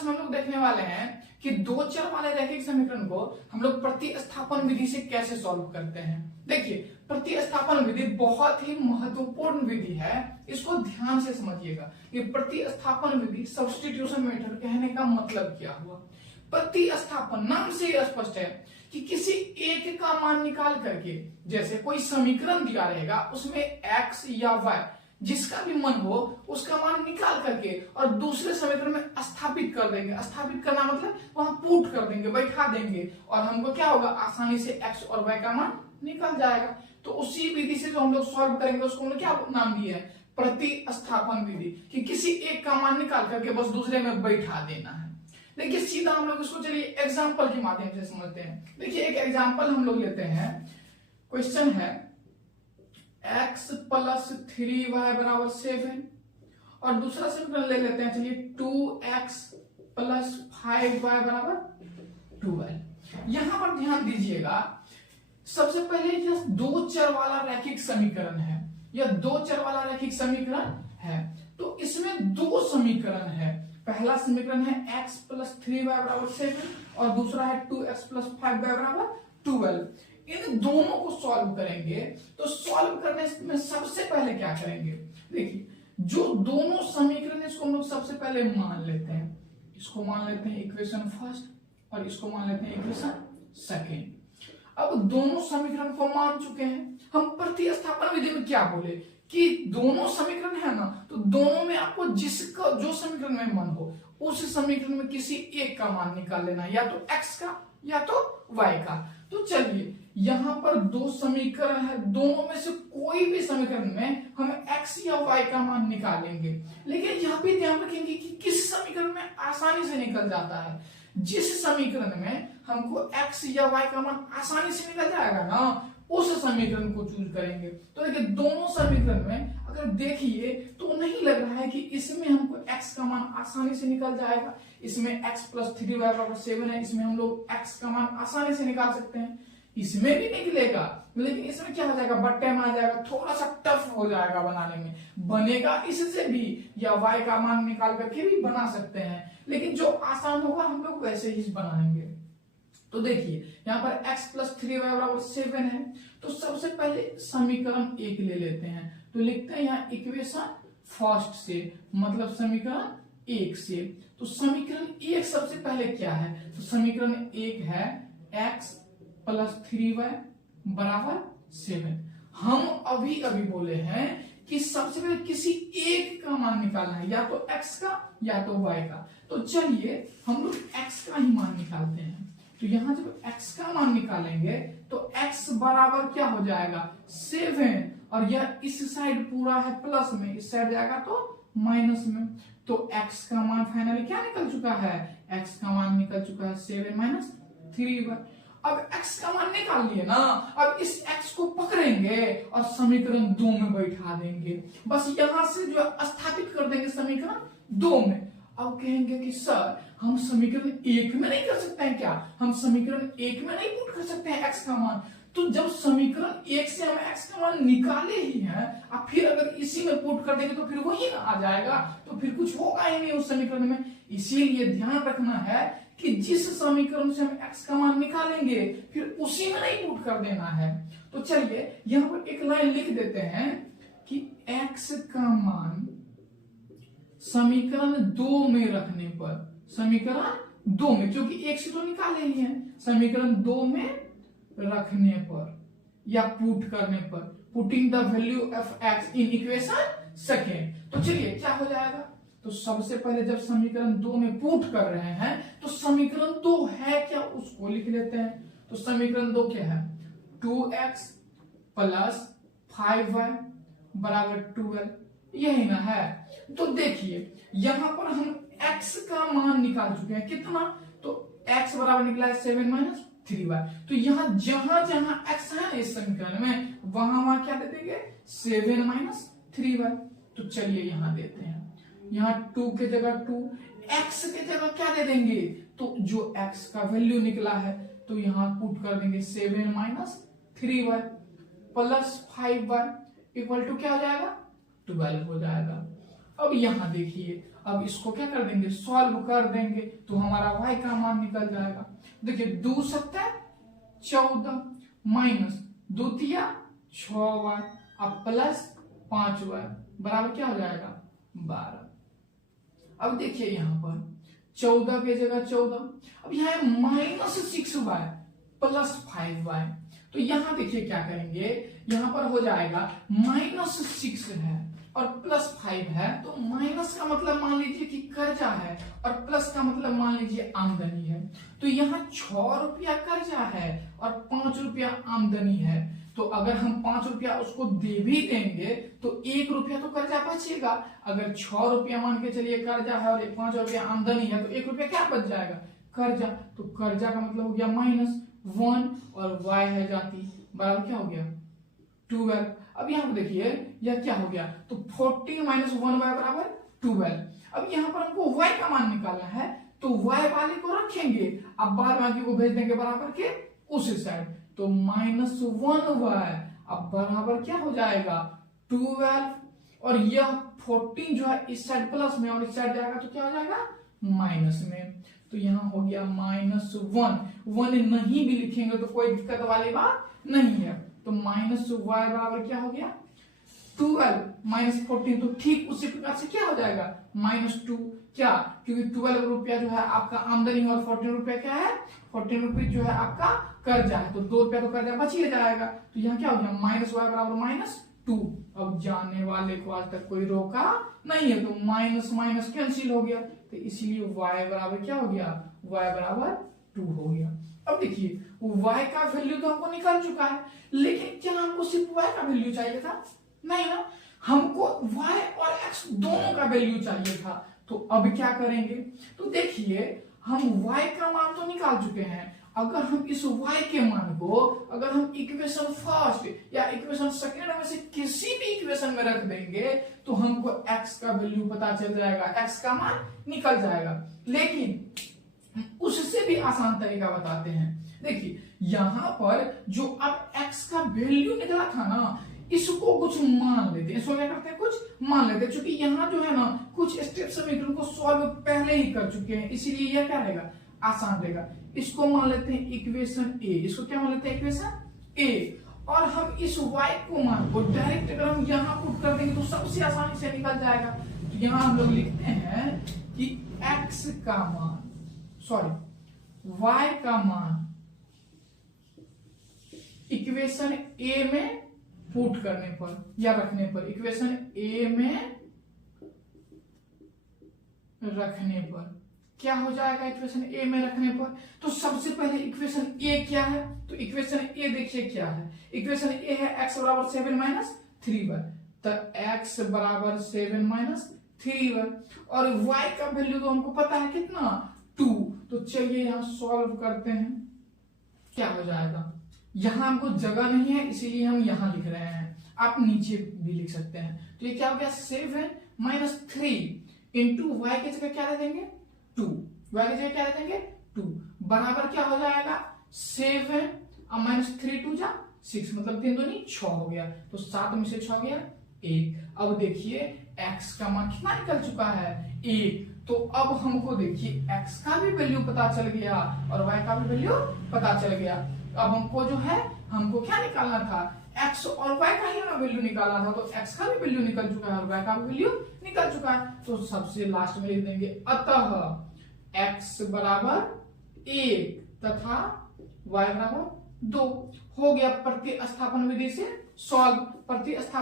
Class में हम लोग देखने वाले हैं कि दो चर वाले रैखिक समीकरण को हम लोग प्रतिस्थापन विधि से कैसे सॉल्व करते हैं। देखिए, प्रतिस्थापन विधि बहुत ही महत्वपूर्ण विधि है, इसको ध्यान से समझिएगा। ये प्रतिस्थापन विधि, सब्स्टिट्यूशन मेथड कहने का मतलब क्या हुआ। प्रतिस्थापन नाम से ही स्पष्ट है कि किसी एक का मान निकाल करके, जैसे कोई समीकरण दिया रहेगा उसमें x या y जिसका भी मन हो उसका मान निकाल करके और दूसरे समीकरण में स्थापित कर देंगे। स्थापित करना मतलब वहां पुट कर देंगे, बैठा देंगे, और हमको क्या होगा, आसानी से x और y का मान निकल जाएगा। तो उसी विधि से जो हम लोग सॉल्व करेंगे उसको हम लोग क्या नाम दिए है, प्रतिस्थापन विधि, कि किसी एक का मान निकाल करके बस दूसरे में बैठा देना है। देखिए, सीधा हम लोग इसको चलिए एग्जाम्पल के माध्यम से समझते हैं। देखिए, एक एग्जाम्पल हम लोग लेते हैं। क्वेश्चन है x प्लस 3y बराबर 7, और दूसरा समीकरण ले लेते हैं, चलिए 2x प्लस 5y बराबर 12। यहां पर ध्यान दीजिएगा, सबसे पहले यह दो चर वाला रैखिक समीकरण है, यह दो चर वाला रैखिक समीकरण है। तो इसमें दो समीकरण है, पहला समीकरण है x प्लस 3y बराबर 7 और दूसरा है 2x प्लस 5y बराबर 12। इन दोनों को सॉल्व करेंगे। तो सॉल्व करने में सबसे पहले क्या करेंगे, देखिए, जो दोनों समीकरण इसको हम लोग सबसे पहले मान लेते हैं। इसको मान लेते हैं इक्वेशन फर्स्ट और इसको मान लेते हैं इक्वेशन सेकेंड। अब दोनों समीकरण को मान चुके हैं, हम प्रतिस्थापन विधि में क्या बोले कि दोनों समीकरण है ना, तो दोनों में आपको जिसका जो समीकरण में मन हो उस समीकरण में किसी एक का मान निकाल लेना, या तो x का या तो y का। तो चलिए, यहां पर दो समीकरण है, दोनों में से कोई भी समीकरण में हम x या y का मान निकालेंगे। लेकिन यहाँ पे ध्यान रखेंगे कि किस समीकरण में आसानी से निकल जाता है। जिस समीकरण में हमको x या y का मान आसानी से निकल जाएगा ना, उस समीकरण को चूज करेंगे। तो देखिए, दोनों समीकरण में अगर देखिए तो नहीं लग रहा है कि इसमें हमको x का मान आसानी से निकल जाएगा। इसमें x प्लस 3y बराबर 7 है, इसमें हम लोग x का मान आसानी से निकाल सकते हैं। इसमें भी निकलेगा, लेकिन इसमें क्या हो जाएगा, बट्टे में आ जाएगा, थोड़ा सा टफ हो जाएगा बनाने में। बनेगा इससे भी, या y का मान निकाल करके भी बना सकते हैं, लेकिन जो आसान होगा हम लोग वैसे ही बनाएंगे। तो देखिए, यहाँ पर x प्लस 3y बराबर 7 है, तो सबसे पहले समीकरण एक ले लेते हैं। तो लिखते हैं यहाँ इक्वेशन फर्स्ट से, मतलब समीकरण एक से। तो समीकरण एक सबसे पहले क्या है, तो समीकरण एक है x प्लस 3y बराबर 7। हम अभी अभी बोले हैं कि सबसे पहले किसी एक का मान निकालना है, या तो x का या तो y का। तो चलिए हम लोग x का ही मान निकालते हैं। तो यहां जब x का मान निकालेंगे तो x बराबर क्या हो जाएगा, 7, और यह इस साइड पूरा है प्लस में, इस साइड जाएगा तो माइनस में। तो x का मान फाइनली क्या निकल चुका है, x का मान निकल चुका है 7 माइनस 3y। अब x का मान निकाल लिए ना, अब इस x को पकड़ेंगे और समीकरण 2 में बैठा देंगे। बस यहां से जो स्थापित कर देंगे समीकरण 2 में। अब कहेंगे कि सर, हम समीकरण एक में नहीं कर सकते हैं क्या, हम समीकरण एक में नहीं पुट कर सकते हैं x का मान। तो जब समीकरण एक से हम x का मान निकाले ही हैं, अब फिर अगर इसी में पुट कर देंगे तो फिर वही ना आ जाएगा, तो फिर कुछ होगा ही नहीं उस समीकरण में। इसीलिए ध्यान रखना है कि जिस समीकरण से हम x का मान निकालेंगे फिर उसी में नहीं पुट कर देना है। तो चलिए यहाँ पर एक लाइन लिख देते हैं कि x का मान समीकरण 2 में रखने पर, समीकरण 2 में, क्योंकि एक से तो निकाले ही हैं, समीकरण 2 में रखने पर या पुट करने पर, putting the value of x in equation second. तो चलिए क्या हो जाएगा, तो सबसे पहले जब समीकरण 2 में पुट कर रहे हैं तो समीकरण 2 है क्या उसको लिख लेते हैं। तो समीकरण 2 क्या है, 2x प्लस 5y बराबर 12, यही ना है। तो देखिए, यहां पर हम x का मान निकाल चुके हैं, कितना, तो x बराबर निकला है 7 माइनस 3y। तो यहां जहां जहां x है इस समीकरण में, वहां वहां क्या दे देंगे, 7 माइनस 3y। तो चलिए यहां देते हैं, यहाँ 2 के जगह 2, x के जगह क्या दे देंगे, तो जो x का वैल्यू निकला है तो यहाँ पुट कर देंगे 7 minus 3y plus 5y equal to क्या हो जाएगा, 12 हो जाएगा। अब यहां देखिए, अब इसको क्या कर देंगे, सॉल्व कर देंगे, तो हमारा y का मान निकल जाएगा। देखिए 2 सत्ते 14 माइनस 2 तिया 6y अब प्लस 5y बराबर क्या हो जाएगा 12। अब देखिए यहाँ पर 14 की जगह 14, अब यहाँ है -6y प्लस 5y, तो यहाँ देखिए क्या करेंगे, यहाँ पर हो जाएगा -6 है और +5 है, तो माइनस का मतलब मान लीजिए कि कर्जा है और प्लस का मतलब मान लीजिए आमदनी है। तो यहाँ 6 रुपया कर्जा है और 5 रुपया आमदनी है, तो अगर हम 5 रुपया उसको दे भी देंगे तो 1 रुपया तो कर्जा बचेगा। अगर 6 रुपया मान के चलिए कर्जा है और 5 रुपया आमदनी है, तो 1 रुपया क्या बच जाएगा, कर्जा। तो कर्जा का मतलब हो गया -1 और y है जाती बराबर क्या हो गया 12। अब यहाँ पर देखिए यह क्या हो गया, तो 14 - 1y बराबर 12। अब यहाँ पर हमको y का मान निकालना है, तो y वाले को रखेंगे, अब बाद बाकी को भेज देंगे बराबर के उस साइड, तो -1y अब बराबर क्या हो जाएगा 12, और यह 14 जो है इस साइड प्लस में और इस साइड जाएगा तो क्या हो जाएगा माइनस में, तो यहाँ हो गया -1 नहीं भी लिखेंगे तो कोई दिक्कत वाली बात नहीं है। तो -y बराबर क्या हो गया 12 - 14, तो ठीक उसी प्रकार से क्या हो जाएगा -2, क्या, क्योंकि 12 रुपया जो है आपका आमदनी है और 14 रुपया क्या है, 14 रुपये जो है आपका कर्जा है, तो 2 रुपया तो कर्जा बच ही जाएगा। तो यहाँ क्या हो गया -y बराबर -2। अब जाने वाले को आज तक कोई रोका नहीं है, तो माइनस माइनस कैंसिल हो गया, तो इसीलिए y बराबर क्या हो गया, y बराबर 2 हो गया। अब देखिए y का वैल्यू तो हमको निकल चुका है, लेकिन क्या हमको सिर्फ y का वैल्यू चाहिए था, नहीं ना, हमको y और x दोनों का वैल्यू चाहिए था। तो अब क्या करेंगे, तो देखिए हम y का मान तो निकाल चुके हैं, अगर हम इस y के मान को अगर हम इक्वेशन फर्स्ट या इक्वेशन सेकंड में से किसी भी इक्वेशन में रख देंगे तो हमको x का वैल्यू पता चल जाएगा, x का मान निकल जाएगा। लेकिन उससे भी आसान तरीका बताते हैं। देखिए यहां पर जो अब x का वैल्यू निकला था ना, इसको कुछ मान लेते हैं, इसको क्या करते हैं कुछ मान लेते हैं, क्योंकि यहाँ जो है ना कुछ स्टेप समीकरण को सॉल्व पहले ही कर चुके हैं, इसीलिए यह क्या रहेगा आसान रहेगा। इसको मान लेते हैं इक्वेशन ए, इसको क्या मान लेते हैं इक्वेशन ए, और हम इस y को मान को डायरेक्ट अगर हम यहाँ पुट कर देंगे तो सबसे आसानी से निकल जाएगा। तो यहाँ हम लोग लिखते हैं कि x का मान y का मान इक्वेशन ए में पुट करने पर या रखने पर, इक्वेशन ए में रखने पर क्या हो जाएगा, इक्वेशन ए में रखने पर। तो सबसे पहले इक्वेशन ए क्या है, तो इक्वेशन ए देखिए क्या है, इक्वेशन ए है x बराबर 7 - 3y, तो x बराबर 7 - 3y, और y का वैल्यू तो हमको पता है कितना 2। तो चलिए यहां सॉल्व करते हैं, क्या हो जाएगा, यहां हमको जगह नहीं है इसीलिए हम यहां लिख रहे हैं, आप नीचे भी लिख सकते हैं। तो ये क्या हो गया 7 - 3 इंटू वाई की जगह क्या दे देंगे 2, वाई की जगह क्या दे देंगे 2, बराबर क्या हो जाएगा 7 और -3 2 जा 6, मतलब 3 दूनी 6 हो गया, तो 7 में से 6 गया 1। अब देखिए x का मान कितना निकल चुका है 1, तो अब हमको देखिए x का भी वैल्यू पता चल गया और y का भी वैल्यू पता चल गया। अब हमको जो है हमको क्या निकालना था x और y का ही वैल्यू निकालना था, तो x का भी वैल्यू निकल चुका है और y का भी वैल्यू निकल चुका है। तो सबसे लास्ट में लिख देंगे अतः x बराबर 1 तथा y बराबर 2 हो गया प्रतिस्थापन विधि से सॉल्व। प्रतिस्थापन